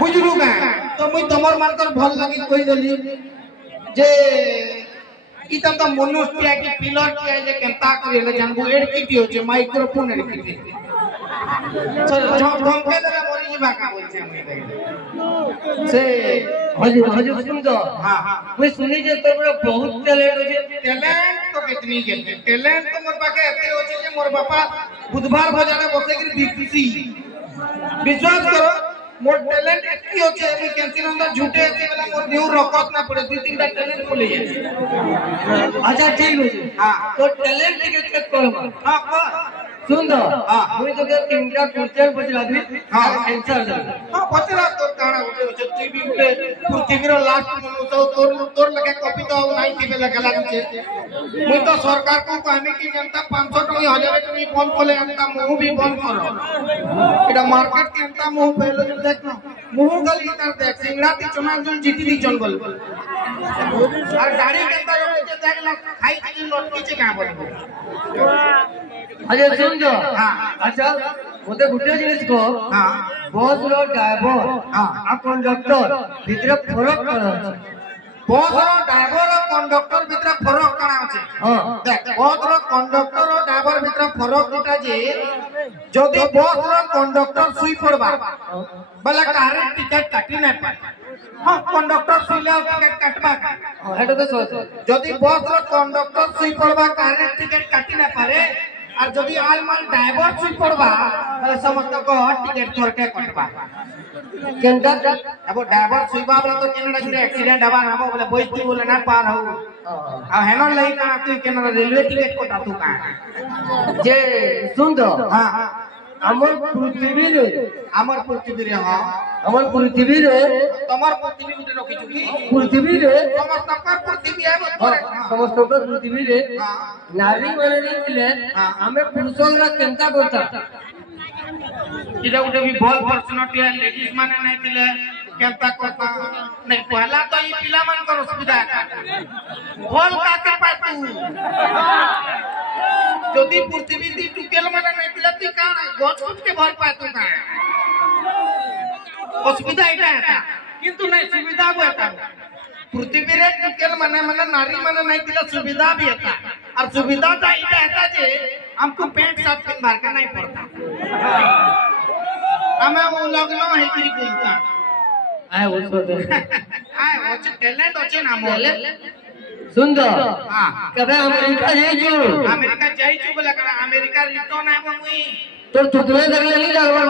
बुझलु का तो मुई तमर मानकर भल लगी कहि देली जे ई त मनुष्य के पिलर के जे केंता करेले जानबो एडकिटी होचे माइक्रोफोन एडकिटी चल धमके देला मरि जीवा का बोल छे हम से हजू सुन तो हां मैं सुनी जे तोर बहुत टैलेंट होचे टैलेंट तो कितनी के टैलेंट तो मोर पाके एते होचे जे मोर बापा बुधवार बजारे बसे के दिखसी विश्वास करो मोर टैलेंट एती होचे कि कैंसिल अंदर झूठे एती वाला मोर देउ रकत ना पड़े दू तीन टैलेंट बोले अच्छा ठीक होचे हां तो टैलेंट के चेक करो हां सुन तो मैं तो के तीनटा क्वेश्चन पूछला दी आंसर दे हां पचरा तो काना उठे होचे टीवी उठे पृथ्वीर लास्ट मनुष्य तोर लगे कॉपी तो नहीं टीवी लगला छे मुई तो सरकार को कहनी कि जनता 500 टका 1000 टका बंद कोले जनता मुंह भी बंद करो एटा मार्केट के जनता मुंह पहले देख ना मुंह गली कर देख सिंगड़ा ती चना जो जीटी दी जंगल और गाड़ी के अंदर देख ना खाई की लटकी छे का बोलबो अच्छा सुन जो अच्छा मोते गुटे जिनिस को बस रो ड्राइवर आ कंडक्टर भितर फरक करा बस रो ड्राइवर और कंडक्टर भितर फरक करा আছে देख बस रो कंडक्टर और ड्राइवर भितर फरक दिता जे जदी बस रो कंडक्टर सुई पड़बा बला कारे टिकट काटी नै पाए हां कंडक्टर सुईला टिकट काटबा हेटा तो सोच जदी बस रो कंडक्टर सुई पड़बा कारे टिकट काटी नै पारे और जदी आल माल ड्राइवर सुई पड़बा बला समस्त को टिकट तोर के कटबा केनटा अब ड्राइवर सुईबा वाला तो केनडा जुड़े एक्सीडेंट हवा ना बोले बोइती बोले ना पार हो अब हेनो लई का तू केनडा रेलवे टिकट कोटा तू का जे सुन तो हां हमर पृथ्वी रे हमर पृथ्वी रे हां हमर पृथ्वी रे तमर पृथ्वी गुटे रखि छु की पृथ्वी रे समस्त का पृथ्वी है समस्त का पृथ्वी रे नारी माने निकले हमें पुरुषों रा केनता करता इदा गुटे भी बॉल पर्सनालिटी है लेडीज माने नहीं दिले केनता करता नहीं पहला तो ई पिला मन कर सुविधा बॉल का के पाए तू जदी पृथ्वी दी टुकेल माने नहीं दिले तू का गछ कुछ के भर पाए तू का असुविधा इटा है किंतु नहीं सुविधा को है पृथ्वी रे टुकेल माने माने नारी माने नहीं दिले सुविधा भी है और सुविधा ता इटा है जे हमको पैंट शर्ट पिन बार का नहीं पड़ता हमें वो लगना है कि बोलता आए उसको दे आए वो टैलेंट होचे ना मोले सुन तो हां कबे अमेरिका जाई छु बोला अमेरिका रिटर्न आबो मुई तो तुतले देखले नहीं लागबा